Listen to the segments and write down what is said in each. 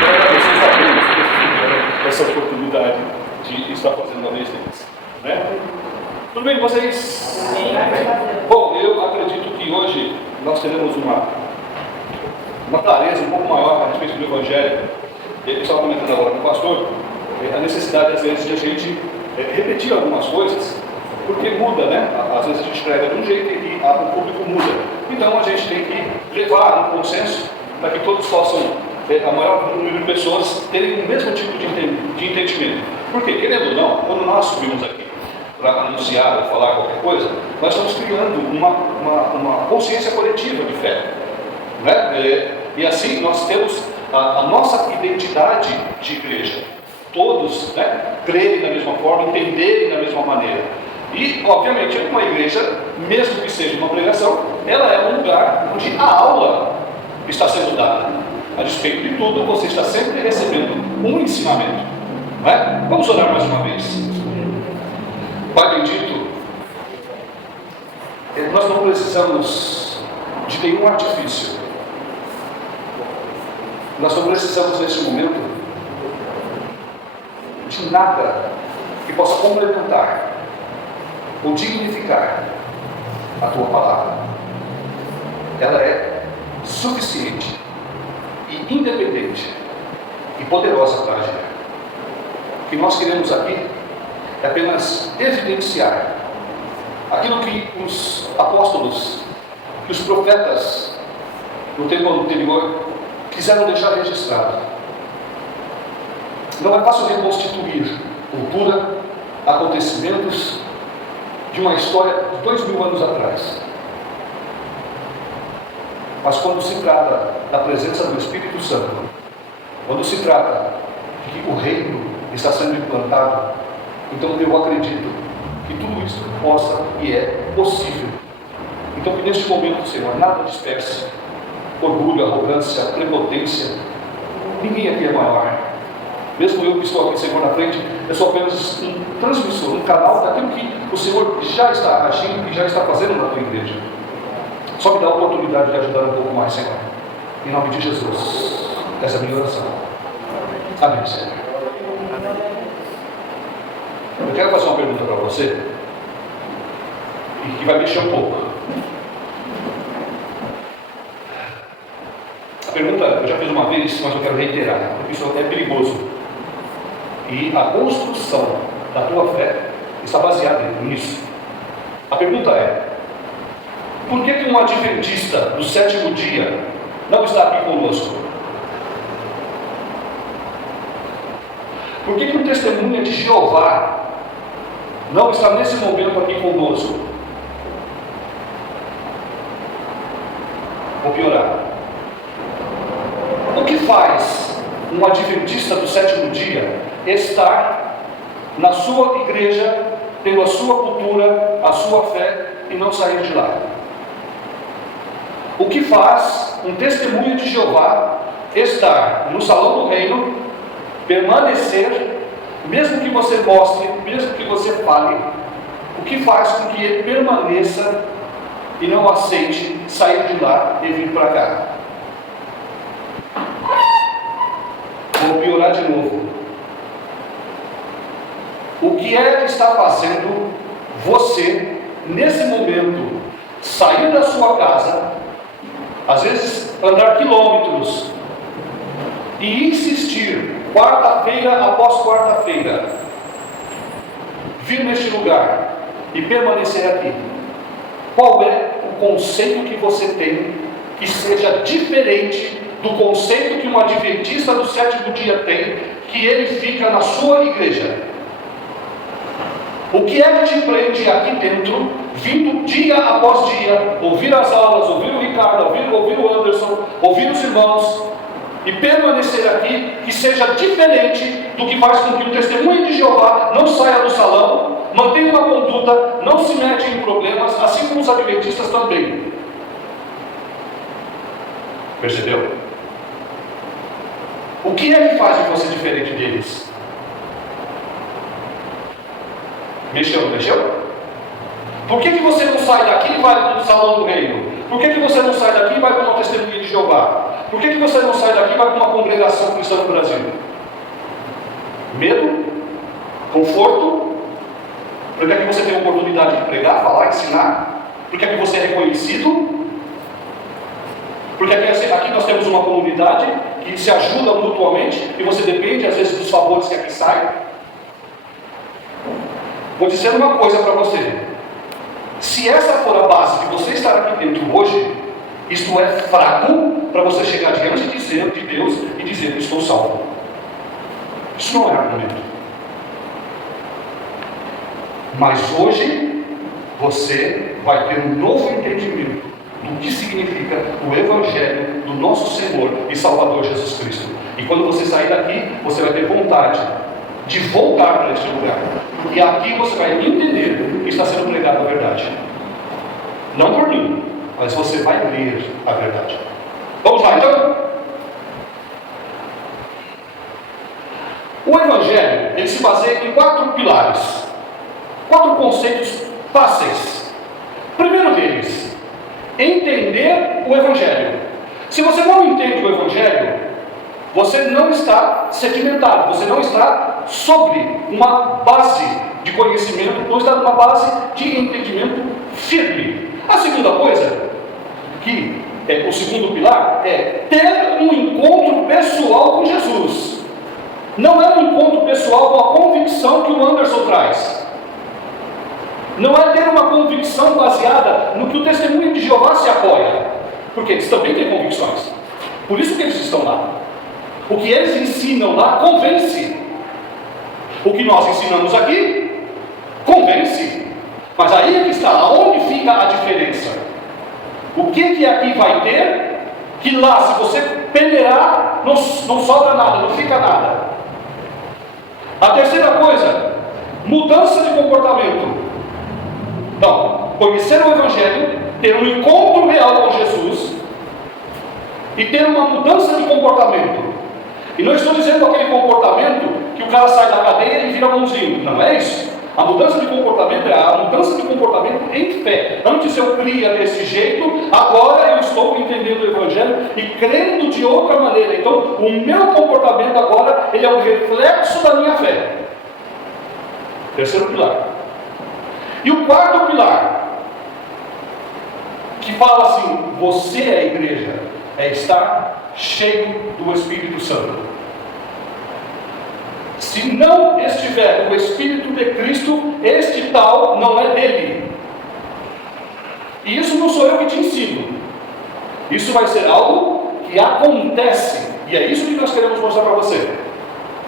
quero agradecer os alunos por essa oportunidade de estar fazendo a vez deles. Né? Tudo bem com vocês? Sim. Bom, eu acredito que hoje nós teremos uma clareza um pouco maior a respeito do Evangelho. Eu estava comentando agora com o pastor a necessidade, às vezes, de a gente repetir algumas coisas, porque muda, né? Às vezes a gente escreve de um jeito e o público muda. Então a gente tem que levar um consenso para que todos possam, a maior número de pessoas, terem o mesmo tipo de entendimento. Porque, querendo ou não, quando nós subimos aqui para anunciar ou falar qualquer coisa, nós estamos criando uma consciência coletiva de fé. Né? E assim nós temos a nossa identidade de igreja. Todos, né, crerem da mesma forma, entenderem da mesma maneira. E, obviamente, uma igreja, mesmo que seja uma pregação, ela é um lugar onde a aula está sendo dada. A despeito de tudo, você está sempre recebendo um ensinamento. Não é? Vamos orar mais uma vez. Pai bendito, nós não precisamos de nenhum artifício. Nós não precisamos, neste momento, de nada que possa complementar ou dignificar a Tua palavra. Ela é suficiente e independente e poderosa para agir. O que nós queremos aqui é apenas evidenciar aquilo que os apóstolos, que os profetas no tempo anterior quiseram deixar registrado. Não é fácil reconstituir cultura, acontecimentos de uma história de 2000 anos atrás. Mas quando se trata da presença do Espírito Santo, quando se trata de que o reino está sendo implantado, então eu acredito que tudo isso possa e é possível. Então que neste momento, Senhor, nada disperse orgulho, arrogância, prepotência. Ninguém aqui é maior. Mesmo eu que estou aqui, Senhor, na frente, eu sou apenas um transmissor, um canal daquilo que o Senhor já está agindo e já está fazendo na tua igreja. Só me dá a oportunidade de ajudar um pouco mais, Senhor. Em nome de Jesus. Essa é a minha oração. Amém, Senhor. Eu quero fazer uma pergunta para você, e que vai mexer um pouco. A pergunta eu já fiz uma vez, mas eu quero reiterar, porque isso é perigoso. E a construção da tua fé está baseada nisso. A pergunta é: por que um adventista do sétimo dia não está aqui conosco? Por que um testemunha de Jeová não está nesse momento aqui conosco? Vou piorar. O que faz um adventista do sétimo dia estar na sua igreja, tendo a sua cultura, a sua fé e não sair de lá? O que faz um testemunho de Jeová estar no salão do reino, permanecer, mesmo que você mostre, mesmo que você fale, o que faz com que ele permaneça e não aceite sair de lá e vir para cá? Vou piorar de novo. O que é que está fazendo você, nesse momento, sair da sua casa, às vezes andar quilômetros, e insistir, quarta-feira após quarta-feira, vir neste lugar e permanecer aqui? Qual é o conceito que você tem que seja diferente do conceito que um adventista do sétimo dia tem, que ele fica na sua igreja? O que é que te prende aqui dentro, vindo dia após dia, ouvir as aulas, ouvir o Ricardo, ouvir o Anderson, ouvir os irmãos, e permanecer aqui, que seja diferente do que faz com que o testemunho de Jeová não saia do salão, mantenha uma conduta, não se mete em problemas, assim como os adventistas também? Percebeu? O que é que faz de você diferente deles? Mexeu, não mexeu? Por que você não sai daqui e vai para o salão do reino? Por que você não sai daqui e vai para uma testemunha de Jeová? Por que você não sai daqui e vai para uma congregação cristã no Brasil? Medo? Conforto? Por que você tem a oportunidade de pregar, falar, ensinar? Por que você é reconhecido? Porque aqui nós temos uma comunidade que se ajuda mutuamente e você depende às vezes dos favores que aqui saem. Vou dizer uma coisa para você: se essa for a base de você estar aqui dentro hoje, isto é fraco para você chegar diante de Deus e dizer: estou salvo. Isso não é argumento. Mas hoje você vai ter um novo entendimento do que significa o Evangelho do nosso Senhor e Salvador Jesus Cristo. E quando você sair daqui, você vai ter vontade de voltar para este lugar. E aqui você vai entender que está sendo pregada a verdade. Não por mim, mas você vai ler a verdade. Vamos lá então? O Evangelho, ele se baseia em 4 pilares. 4 conceitos fáceis. Primeiro deles, entender o Evangelho. Se você não entende o Evangelho, você não está sedimentado, você não está sobre uma base de conhecimento, não está numa base de entendimento firme. A segunda coisa, que é o segundo pilar, é ter um encontro pessoal com Jesus. Não é um encontro pessoal com a convicção que o Anderson traz. Não é ter uma convicção baseada no que o testemunho de Jeová se apoia, porque eles também têm convicções. Por isso que eles estão lá. O que eles ensinam lá convence. O que nós ensinamos aqui convence. Mas aí é que está, onde fica a diferença? O que aqui vai ter que lá, se você peneirar, não sobra nada, não fica nada. A terceira coisa, mudança de comportamento. Então, conhecer o Evangelho, ter um encontro real com Jesus e ter uma mudança de comportamento. E não estou dizendo aquele comportamento que o cara sai da cadeia e vira mãozinho. Não é isso. A mudança de comportamento é a mudança de comportamento em fé. Antes eu cria desse jeito, agora eu estou entendendo o Evangelho e crendo de outra maneira. Então, o meu comportamento agora, ele é um reflexo da minha fé. Terceiro pilar. E o quarto pilar, que fala assim: você é a igreja, é estar cheio do Espírito Santo. Se não estiver o Espírito de Cristo, este tal não é dele. E isso não sou eu que te ensino. Isso vai ser algo que acontece. E é isso que nós queremos mostrar para você.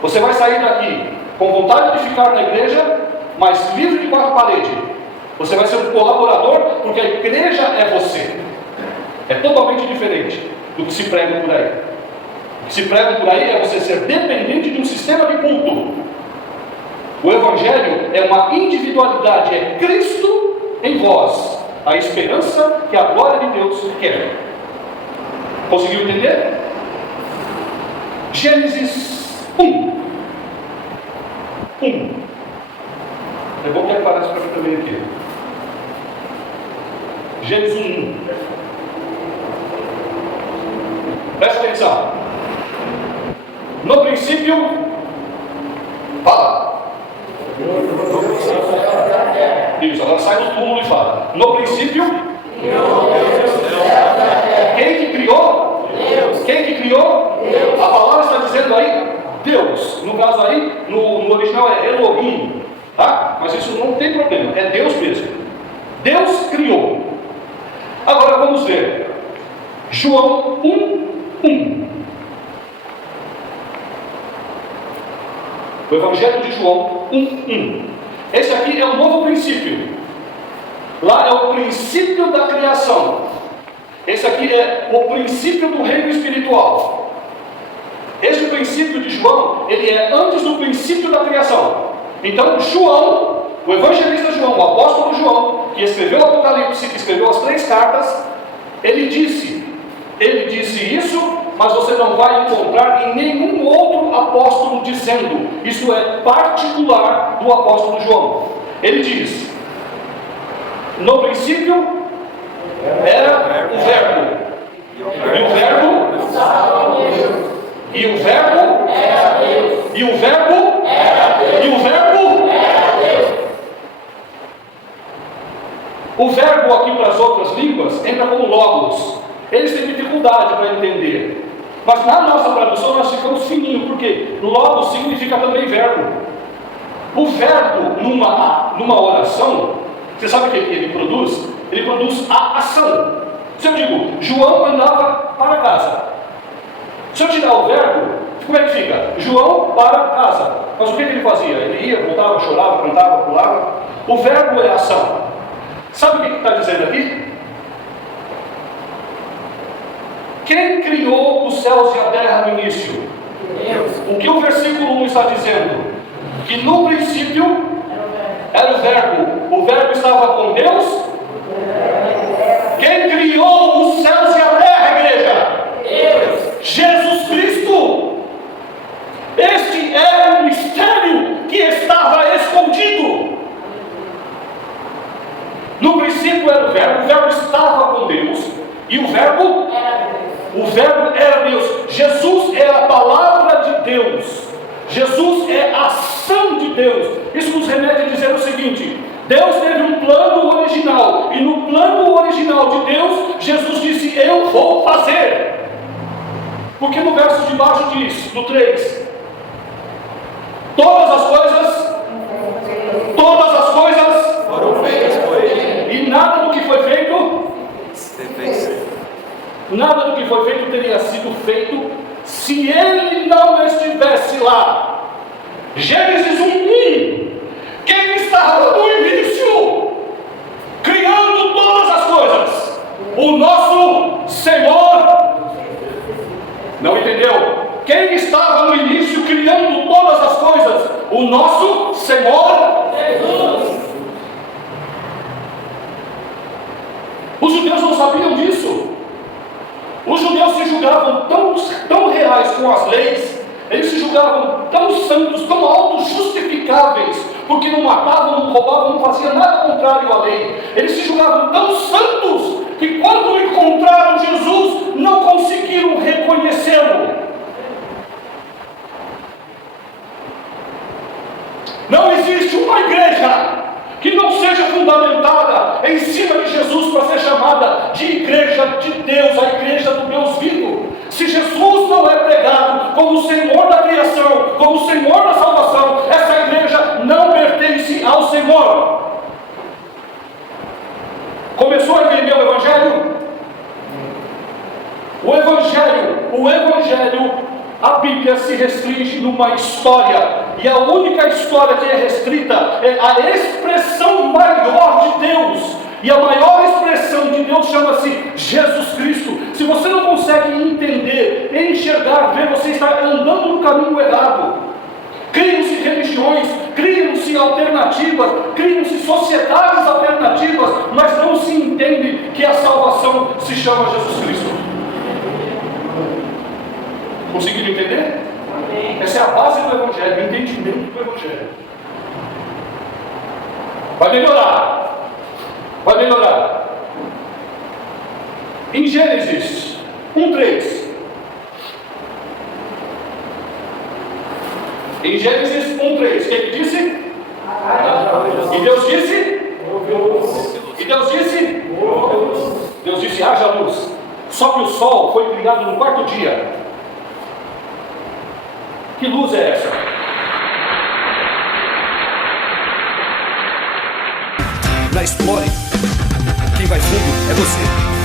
Você vai sair daqui com vontade de ficar na igreja, mas livre de 4 paredes. Você vai ser um colaborador, porque a igreja é você. É totalmente diferente do que se prega por aí. O que se prega por aí é você ser dependente de um sistema de culto. O Evangelho é uma individualidade, é Cristo em vós, a esperança que a glória de Deus quer. Conseguiu entender? Gênesis 1. É bom que aparece para mim também aqui. Gênesis 1. Presta atenção. No princípio, fala. Isso, agora sai do túmulo e fala. No princípio, quem que criou? Deus. Quem que criou? Deus. A palavra está dizendo aí Deus. No caso aí, no original é Elohim, tá? Mas isso não tem problema, é Deus mesmo. Deus criou. Agora vamos ver João 1:1. O Evangelho de João 1:1. Esse aqui é um novo princípio. Lá é o princípio da criação. Esse aqui é o princípio do reino espiritual. Esse princípio de João, ele é antes do princípio da criação. Então João, o evangelista João, o apóstolo João, que escreveu o Apocalipse, que escreveu as 3 cartas, ele disse isso, mas você não vai encontrar em nenhum outro apóstolo dizendo. Isso é particular do apóstolo João. Ele diz: No princípio era o Verbo. E o Verbo e o Verbo era Deus. E o Verbo era Deus. E o Verbo era Deus. O verbo aqui para as outras línguas entra como logos. Eles têm dificuldade para entender. Mas na nossa tradução nós ficamos fininhos, porque logos significa também verbo. O verbo numa oração, você sabe o que ele produz? Ele produz a ação. Se eu digo, João andava para casa. Se eu tirar o verbo, como é que fica? João para casa. Mas o que ele fazia? Ele ia, voltava, chorava, cantava, pulava. O verbo é ação. Sabe o que está dizendo aqui? Quem criou os céus e a terra no início? Deus. O que o versículo 1 está dizendo? Que no princípio era o verbo. O verbo estava com Deus. Quem criou os céus e a terra, igreja? Deus. Jesus Cristo. Este é o mistério que estava escondido. No princípio era o verbo estava com Deus, e o verbo era Deus. Jesus é a palavra de Deus. Jesus é a ação de Deus. Isso nos remete a dizer o seguinte: Deus teve um plano original, e no plano original de Deus, Jesus disse: eu vou fazer. Porque no verso de baixo diz, no 3, todas as coisas foram feitas por Ele, e nada do que foi feito teria sido feito se Ele não estivesse lá. Gênesis 1:1. Quem estava no início, criando todas as coisas? O nosso Senhor. Não entendeu? Quem estava no início, criando todas as coisas? O nosso Senhor Jesus. Os judeus não sabiam disso. Os judeus se julgavam tão reais com as leis, eles se julgavam tão santos, tão auto-justificáveis, porque não matavam, não roubavam, não faziam nada contrário à lei. Eles se julgavam tão santos que quando encontraram Jesus, não conseguiram reconhecê-lo. Não existe uma igreja que não seja fundamentada em cima de Jesus para ser chamada de igreja de Deus, a igreja do Deus vivo. Se Jesus não é pregado como o Senhor da criação, como o Senhor da salvação, essa igreja não pertence ao Senhor. Começou a entender o Evangelho? O Evangelho, a Bíblia se restringe numa história, e a única história que é restrita é a expressão maior de Deus, e a maior expressão de Deus chama-se Jesus Cristo. Se você não consegue entender, enxergar, ver, você está andando no caminho errado. Criam-se religiões, criam-se alternativas, criam-se sociedades alternativas, mas não se entende que a salvação se chama Jesus Cristo. Conseguiram entender? Amém. Essa é a base do Evangelho, o entendimento do Evangelho. Vai melhorar. Em Gênesis 1:3. Em Gênesis 1:3, o que ele disse? E Deus disse? Deus disse, haja luz. Só que o sol foi criado no quarto dia. Que luz é essa? Na Explore, quem vai fundo é você.